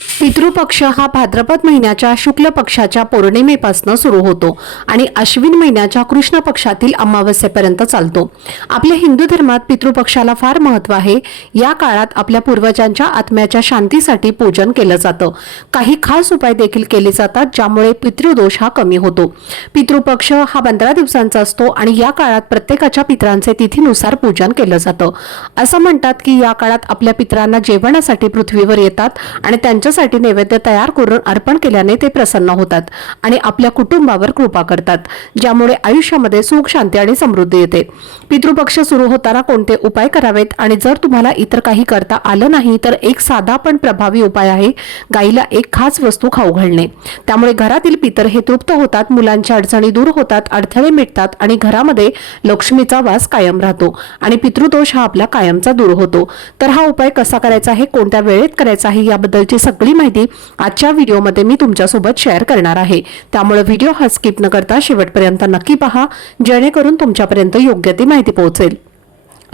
पितृपक्ष हा भाद्रपद महिन्याच्या शुक्ल पक्षाच्या पौर्णिमेपासून सुरू होतो आणि अश्विन महिन्याच्या कृष्ण पक्षातील अमावस्येपर्यंत चालतो. आपल्या हिंदू धर्मात पितृपक्षाला फार महत्त्व आहे. या काळात आपल्या पूर्वजांच्या आत्म्याच्या शांतीसाठी पूजन केलं जातं. काही खास उपाय देखील केले जातात ज्यामुळे पितृदोष हा कमी होतो. पितृपक्ष हा पंधरा दिवसांचा असतो आणि या काळात प्रत्येकाच्या पित्रांचे तिथीनुसार पूजन केलं जातं. असं म्हणतात की या काळात आपल्या पित्रांना जेवणासाठी पृथ्वीवर येतात आणि त्यांच्यासाठी नैवेद्य तयार करून अर्पण केल्याने ते प्रसन्न होतात आणि आपल्या कुटुंबावर कृपा करतात ज्यामुळे आयुष्यामध्ये सुख शांती आणि समृद्धी येते. पितृपक्ष सुरू होताना कोणते उपाय करावेत? आणि जर तुम्हाला इतर काही करता आलं नाही तर एक साधा पण प्रभावी उपाय आहे गाईला एक खास वस्तू खाऊ घालणे. त्यामुळे घरातील पितर हे तृप्त होतात मुलांच्या अडचणी दूर होतात अडथळे मिटतात आणि घरामध्ये लक्ष्मीचा वास कायम राहतो आणि पितृदोष हा आपला कायमचा दूर होतो. तर हा उपाय कसा करायचा आहे? कोणत्या वेळेत करायचा आहे? याबद्दलची सगळी माहिती आजच्या व्हिडिओमध्ये मी तुमच्यासोबत शेअर करणार आहे. त्यामुळे व्हिडिओ हा स्किप न करता शेवटपर्यंत नक्की पहा जेणेकरून तुमच्यापर्यंत योग्य ती माहिती पोहोचेल.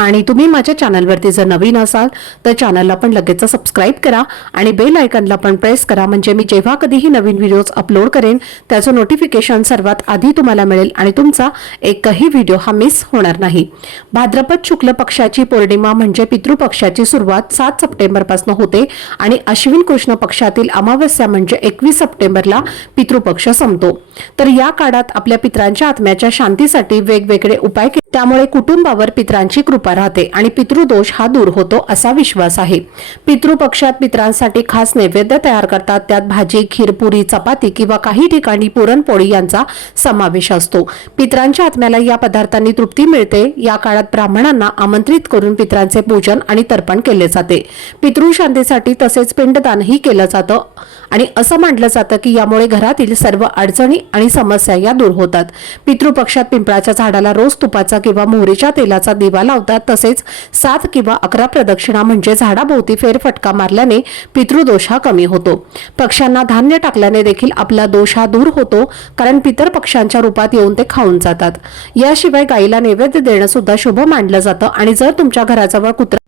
आणि तुम्ही माझ्या चॅनलवरती जर नवीन असाल तर चॅनलला पण लगेच सबस्क्राईब करा आणि बेल आयकनला पण प्रेस करा. म्हणजे मी जेव्हा कधीही नवीन व्हिडिओज अपलोड करेन त्याचं नोटिफिकेशन सर्वात आधी तुम्हाला मिळेल आणि तुमचा एकही व्हिडिओ हा मिस होणार नाही. भाद्रपद शुक्ल पक्षाची पौर्णिमा म्हणजे पितृपक्षाची सुरुवात सात सप्टेंबरपासून होते आणि अश्विन कृष्ण पक्षातील अमावस्या म्हणजे एकवीस सप्टेंबरला पितृपक्ष संपतो. तर या काळात आपल्या पित्रांच्या आत्म्याच्या शांतीसाठी वेगवेगळे उपाय के- त्यामुळे कुटुंबावर पित्रांची कृपा राहते आणि पितृदोष हा दूर होतो असा विश्वास आहे. पितृपक्षात पित्रांसाठी खास नैवेद्य तयार करतात. त्यात भाजी खीरपुरी चपाती किंवा काही ठिकाणी पुरणपोळी यांचा समावेश असतो. पित्रांच्या आत्म्याला या पदार्थांनी तृप्ती मिळते. या काळात ब्राह्मणांना आमंत्रित करून पित्रांचे पूजन आणि तर्पण केले जाते. पितृशांतीसाठी तसेच पिंडदानही केलं जातं आणि असं मानलं जातं की यामुळे घरातील सर्व अडचणी आणि समस्या या दूर होतात. पितृपक्षात पिंपळाच्या झाडाला रोज तुपाचा किंवा मोहरीच्या तेलाचा दिवा लावतात तसेच सात किंवा अकरा प्रदक्षिणा म्हणजे झाडाभोवती फेरफटका मारल्याने पितृदोष हा कमी होतो. पक्ष्यांना धान्य टाकल्याने देखील आपला दोष हा दूर होतो कारण पितर पक्ष्यांच्या रूपात येऊन ते खाऊन जातात. याशिवाय गाईला नैवेद्य देणं सुद्धा शुभ मानलं जातं आणि जर तुमच्या घराजवळ कुत्रा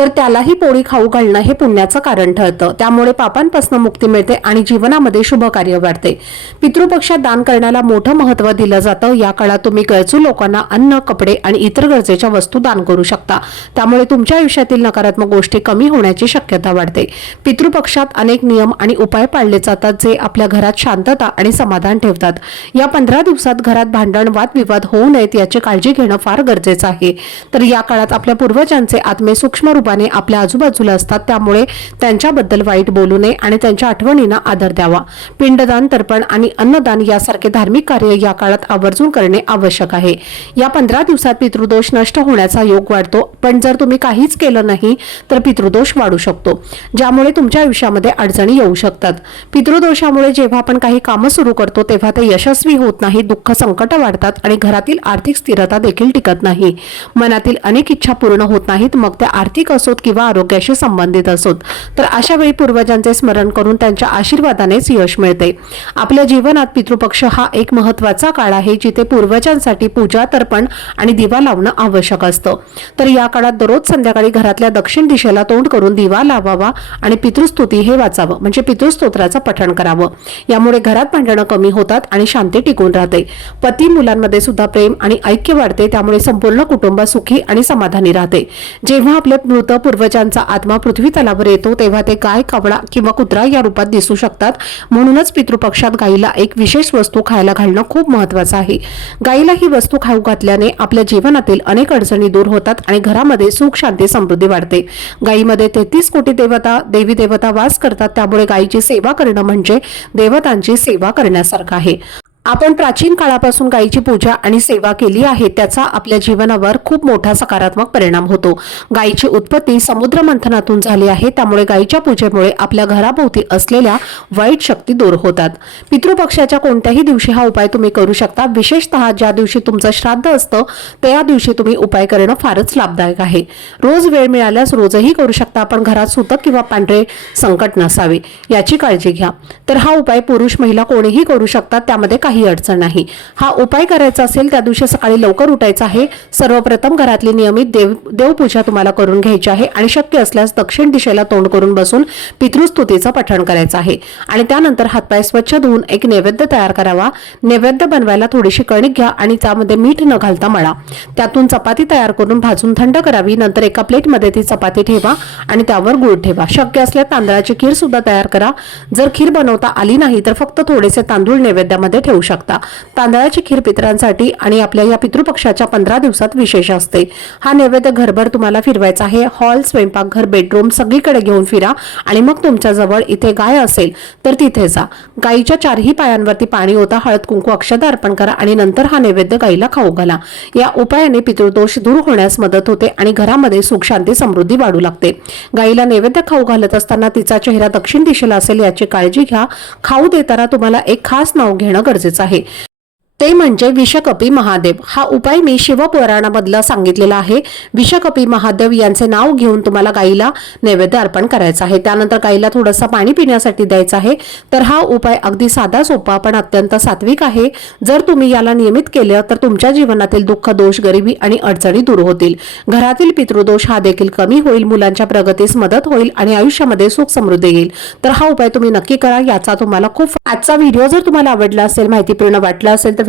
तर त्यालाही पोळी खाऊ घालणं हे पुण्याचं कारण ठरतं. त्यामुळे पापांपासून मुक्ती मिळते आणि जीवनामध्ये शुभ कार्य वाढते. पितृपक्षात दान करण्याला मोठं महत्त्व दिलं जातं. या काळात तुम्ही गरजू लोकांना अन्न कपडे आणि इतर गरजेच्या वस्तू दान करू शकता. त्यामुळे तुमच्या आयुष्यातील नकारात्मक गोष्टी कमी होण्याची शक्यता वाढते. पितृपक्षात अनेक नियम आणि उपाय पाळले जातात जे आपल्या घरात शांतता आणि समाधान ठेवतात. या पंधरा दिवसात घरात भांडण वादविवाद होऊ नयेत याची काळजी घेणं फार गरजेचं आहे. तर या काळात आपल्या पूर्वजांचे आत्मे सूक्ष्म रूपाने आपल्या आजूबाजूला असतात त्यामुळे त्यांच्याबद्दल वाईट बोलू नये आणि त्यांच्या आठवणींना आदर द्यावा. पिंडदान तर्पण आणि अन्नदान यासारखे धार्मिक कार्य या काळात आवर्जून करणे आवश्यक आहे. या पंधरा दिवसात पितृदोष नष्ट होण्याचा योग वाढतो पण जर तुम्ही काहीच केलं नाही तर पितृदोष वाढू शकतो ज्यामुळे तुमच्या आयुष्यामध्ये अडचणी येऊ शकतात. पितृदोषामुळे जेव्हा आपण काही कामं सुरू करतो तेव्हा ते यशस्वी होत नाही दुःख संकट वाढतात आणि घरातील आर्थिक स्थिरता देखील टिकत नाही. मनातील अनेक इच्छा पूर्ण होत नाहीत मग त्या आर्थिक असोत किंवा आरोग्याशी संबंधित असोत. तर अशा वेळी पूर्वजांचे स्मरण करून त्यांच्या आशीर्वादानेच यश मिळते. आपल्या जीवनात पितृपक्ष हा एक महत्त्वाचा काळ आहे जिथे पूर्वजांसाठी पूजा तर्पण आणि दिवा लावणं आवश्यक असतं. तर या काळात दररोज संध्याकाळी घरातल्या दक्षिण दिशेला तोंड करून दिवा लावावा आणि पितृस्तुती हे वाचावं म्हणजे पितृस्तोत्राचं पठण करावं. यामुळे घरात भांडणं कमी होतात आणि शांती टिकून राहते. पती मुलांमध्ये सुद्धा प्रेम आणि ऐक्य वाढते त्यामुळे संपूर्ण कुटुंब सुखी आणि समाधानी राहते. जेव्हा आपल्या मृत पूर्वजांचा आत्मा पृथ्वी तलावर येतो तेव्हा ते गाय कावळा किंवा कुत्रा या रूपात दिसू शकतात. म्हणूनच पितृपक्षात गायीला एक विशेष वस्तू खायला घालणं खूप महत्वाचं आहे. गायीला ही वस्तू खाऊ घातल्याने आपल्या जीवनातील अनेक अडचणी दूर होतात आणि घरामध्ये सुख शांती समृद्धी वाढते. गायीमध्ये तेहतीस कोटी देवता देवी देवता वास करतात. त्यामुळे गायीची सेवा करणं म्हणजे देवतांची सेवा करण्यासारखं आहे. आपण प्राचीन काळापासून गायीची पूजा आणि सेवा केली आहे त्याचा आपल्या जीवनावर खूप मोठा सकारात्मक परिणाम होतो. गायीची उत्पत्ती समुद्र मंथनातून झाली आहे त्यामुळे गायीच्या पूजेमुळे आपल्या घराभोवती असलेल्या वाईट शक्ती दूर होतात. पितृपक्षाच्या कोणत्याही दिवशी हा उपाय तुम्ही करू शकता. विशेषतः ज्या दिवशी तुमचं श्राद्ध असतं त्या दिवशी तुम्ही उपाय करणं फारच लाभदायक आहे. रोज वेळ मिळाल्यास रोजही करू शकता पण घरात सुतक किंवा पांढरे संकट नसावे याची काळजी घ्या. तर हा उपाय पुरुष महिला कोणीही करू शकतात त्यामध्ये काही अडचण नाही. हा उपाय करायचा असेल त्या दिवशी सकाळी लवकर उठायचं आहे. सर्वप्रथम घरातली नियमित देव देवपूजा तुम्हाला करून घ्यायची आहे आणि शक्य असल्यास दक्षिण दिशेला तोंड करून बसून पितृस्तुतीचं पठण करायचं आहे. आणि त्यानंतर हातपाय स्वच्छ धुवून एक नैवेद्य तयार करावा. नैवेद्य बनवायला थोडीशी कणिक घ्या आणि त्यामध्ये मीठ न घालता मळा. त्यातून चपाती तयार करून भाजून थंड करावी. नंतर एका प्लेटमध्ये ती चपाती ठेवा आणि त्यावर गुळ ठेवा. शक्य असल्यास तांदळाची खीर सुद्धा तयार करा. जर खीर बनवता आली नाही तर फक्त थोडेसे तांदूळ नैवेद्यामध्ये ठेवू शकता. तांदळाची खीर पितरांसाठी आणि आपल्या या पितृपक्षाच्या पंधरा दिवसात विशेष असते. हा नैवेद्य घरभर तुम्हाला फिरवायचा आहे. हॉल स्वयंपाकघर बेडरूम सगळीकडे घेऊन फिरा आणि मग तुमच्या जवळ इथे गाय असेल तर तिथे जा. गायीच्या चारही पायांवरती पाणी होता हळद कुंकू अक्षता अर्पण करा आणि नंतर हा नैवेद्य गायीला खाऊ घाला. या उपायाने पितृदोष दूर होण्यास मदत होते आणि घरामध्ये सुख शांती समृद्धी वाढू लागते. गायीला नैवेद्य खाऊ घालत असताना तिचा चेहरा दक्षिण दिशेला असेल याची काळजी घ्या. खाऊ देताना तुम्हाला एक खास नाव घेणं गरजेचं गरजेचं आहे. ते म्हणजे विषकपी महादेव. हा उपाय मी शिवपुराणामधला सांगितलेला आहे. विषकपी महादेव यांचे नाव घेऊन तुम्हाला गाईला नैवेद्य अर्पण करायचं आहे. त्यानंतर गाईला थोडंसं पाणी पिण्यासाठी द्यायचं आहे. तर हा उपाय अगदी साधा सोपा पण अत्यंत सात्विक आहे. जर तुम्ही याला नियमित केलं तर तुमच्या जीवनातील दुःख दोष गरिबी आणि अडचणी दूर होतील. घरातील पितृदोष हा देखील कमी होईल मुलांच्या प्रगतीस मदत होईल आणि आयुष्यामध्ये सुख समृद्धी येईल. तर हा उपाय तुम्ही नक्की करा याचा तुम्हाला खूप आजचा व्हिडिओ जर तुम्हाला आवडला असेल माहितीपूर्ण वाटला असेल तर